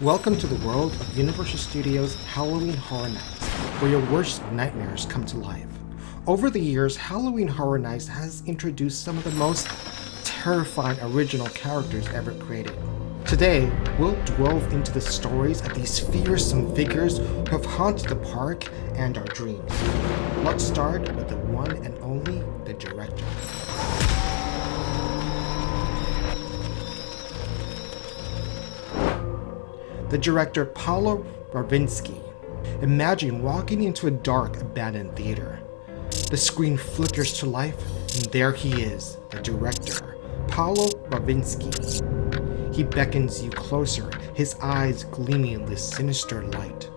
Welcome to the world of Universal Studios' Halloween Horror Nights, where your worst nightmares come to life. Over the years, Halloween Horror Nights has introduced some of the most terrifying original characters ever created. Today, we'll delve into the stories of these fearsome figures who have haunted the park and our dreams. Let's start with the one and only, the director. The director Paolo Ravinsky. Imagine walking into a dark, abandoned theater. The screen flickers to life, and there he is, the director, Paolo Ravinsky. He beckons you closer, his eyes gleaming with sinister light.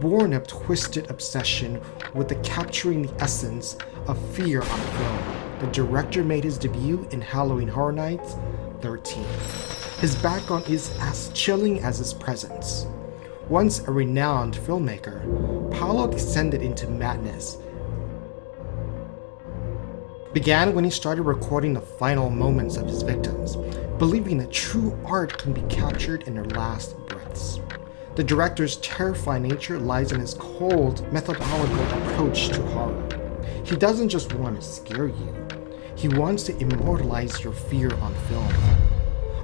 Born of twisted obsession with capturing the essence of fear on film, the director made his debut in Halloween Horror Nights 13. His background is as chilling as his presence. Once a renowned filmmaker, Paolo descended into madness. Began when he started recording the final moments of his victims, believing that true art can be captured in their last breaths. The director's terrifying nature lies in his cold, methodical approach to horror. He doesn't just want to scare you, he wants to immortalize your fear on film.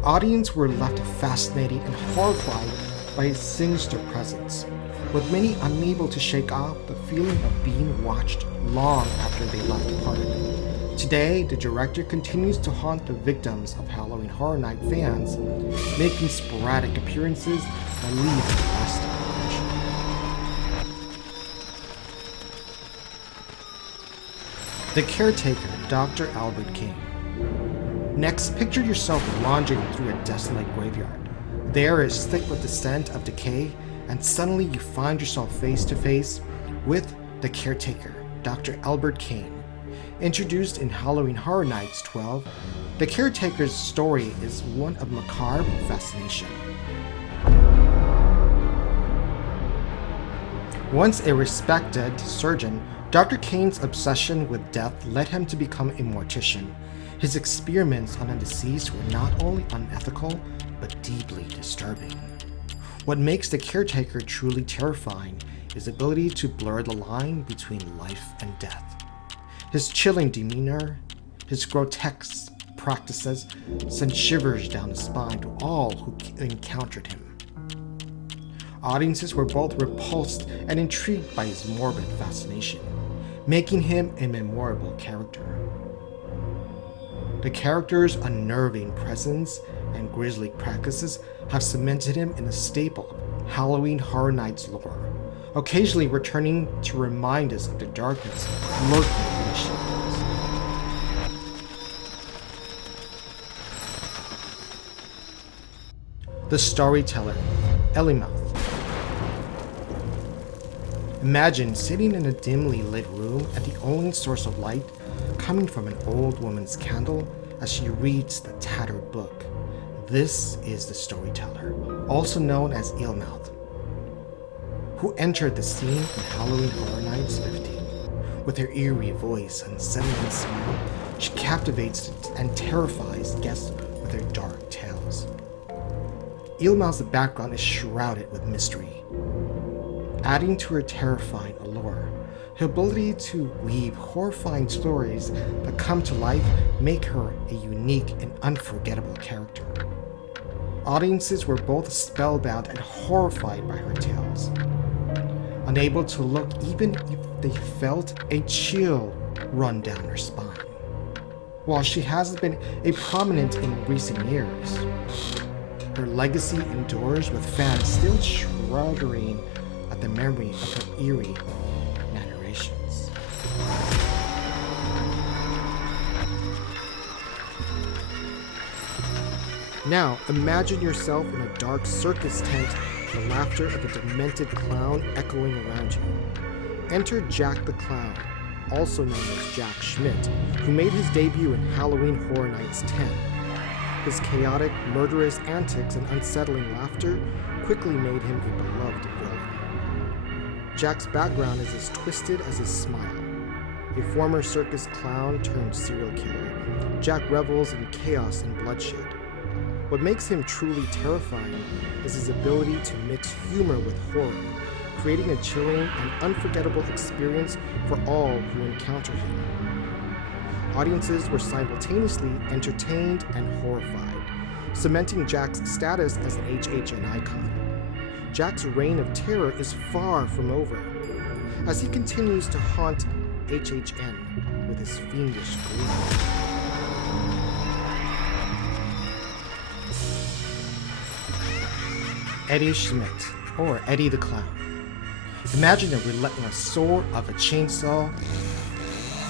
Audiences were left fascinated and horrified by his sinister presence, with many unable to shake off the feeling of being watched long after they left the park. Today, the director continues to haunt the victims of Halloween Horror Night fans, making sporadic appearances that leave a lasting impression. The Caretaker, Dr. Albert King. Next, picture yourself wandering through a desolate graveyard. The air is thick with the scent of decay, and suddenly you find yourself face to face with the Caretaker, Dr. Albert King. Introduced in Halloween Horror Nights 12, the Caretaker's story is one of macabre fascination. Once a respected surgeon, Dr. King's obsession with death led him to become a mortician. His experiments on the deceased were not only unethical, but deeply disturbing. What makes the Caretaker truly terrifying is the ability to blur the line between life and death. His chilling demeanor, his grotesque practices sent shivers down the spine to all who encountered him. Audiences were both repulsed and intrigued by his morbid fascination, making him a memorable character. The character's unnerving presence and grisly practices have cemented him in a staple of Halloween Horror Nights lore, occasionally returning to remind us of the darkness lurking in the shadows. The Storyteller, Ellymouth. Imagine sitting in a dimly lit room and the only source of light coming from an old woman's candle as she reads the tattered book. This is the Storyteller, also known as Ellymouth, who entered the scene in Halloween Horror Nights 15. With her eerie voice and unsettling smile, she captivates and terrifies guests with her dark tales. Ellymouth's background is shrouded with mystery, adding to her terrifying allure. Her ability to weave horrifying stories that come to life make her a unique and unforgettable character. Audiences were both spellbound and horrified by her tales, unable to look even if they felt a chill run down her spine. While she hasn't been a prominent in recent years, her legacy endures, with fans still shuddering at the memory of her eerie narrations. Now, imagine yourself in a dark circus tent, the laughter of a demented clown echoing around you. Enter Jack the Clown, also known as Jack Schmidt, who made his debut in Halloween Horror Nights 10. His chaotic, murderous antics and unsettling laughter quickly made him a beloved villain. Jack's background is as twisted as his smile. A former circus clown turned serial killer, Jack revels in chaos and bloodshed. What makes him truly terrifying is his ability to mix humor with horror, creating a chilling and unforgettable experience for all who encounter him. Audiences were simultaneously entertained and horrified, cementing Jack's status as an HHN icon. Jack's reign of terror is far from over, as he continues to haunt HHN with his fiendish glee. Eddie Schmidt, or Eddie the Clown. Imagine the relentless soar of a chainsaw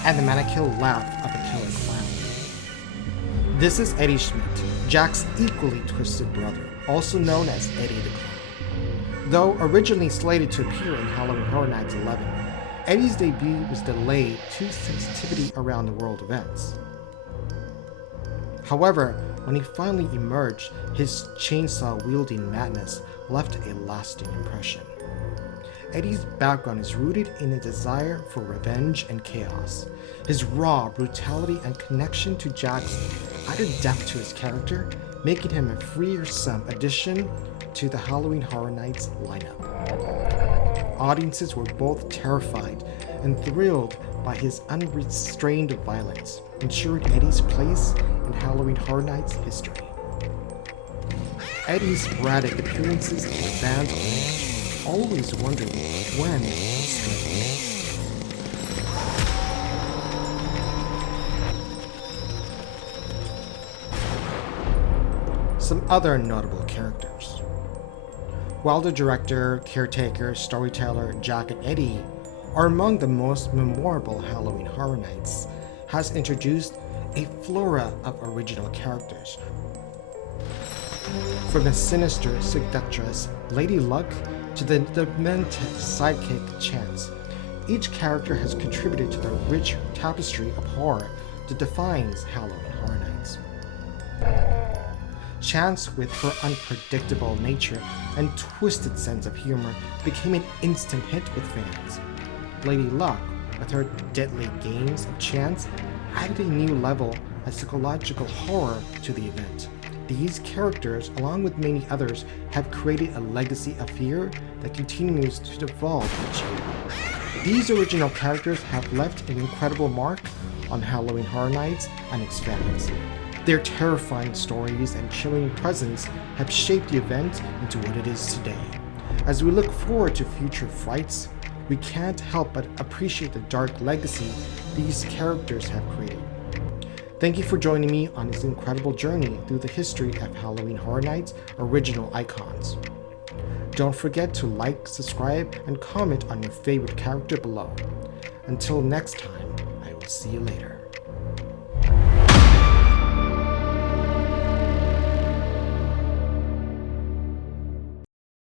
and the maniacal laugh of a killer clown. This is Eddie Schmidt, Jack's equally twisted brother, also known as Eddie the Clown. Though originally slated to appear in Halloween Horror Nights 11, Eddie's debut was delayed due to sensitivity around the world events. However, when he finally emerged, his chainsaw-wielding madness left a lasting impression. Eddie's background is rooted in a desire for revenge and chaos. His raw brutality and connection to Jack's added depth to his character, making him a fearsome addition to the Halloween Horror Nights lineup. Audiences were both terrified and thrilled by his unrestrained violence, ensuring Eddie's place in Halloween Horror Nights history. Eddie's sporadic appearances in the band always wondering when he would strike. Some other notable characters. While the director, caretaker, storyteller, Jack and Eddie are among the most memorable Halloween Horror Nights, has introduced a flora of original characters. From the sinister seductress Lady Luck to the demented sidekick Chance, each character has contributed to the rich tapestry of horror that defines Halloween Horror Nights. Chance, with her unpredictable nature and twisted sense of humor, became an instant hit with fans. Lady Luck, with her deadly games of chance, added a new level of psychological horror to the event. These characters, along with many others, have created a legacy of fear that continues to evolve each year. These original characters have left an incredible mark on Halloween Horror Nights and its fans. Their terrifying stories and chilling presence have shaped the event into what it is today. As we look forward to future frights, we can't help but appreciate the dark legacy these characters have created. Thank you for joining me on this incredible journey through the history of Halloween Horror Nights' original icons. Don't forget to like, subscribe, and comment on your favorite character below. Until next time, I will see you later.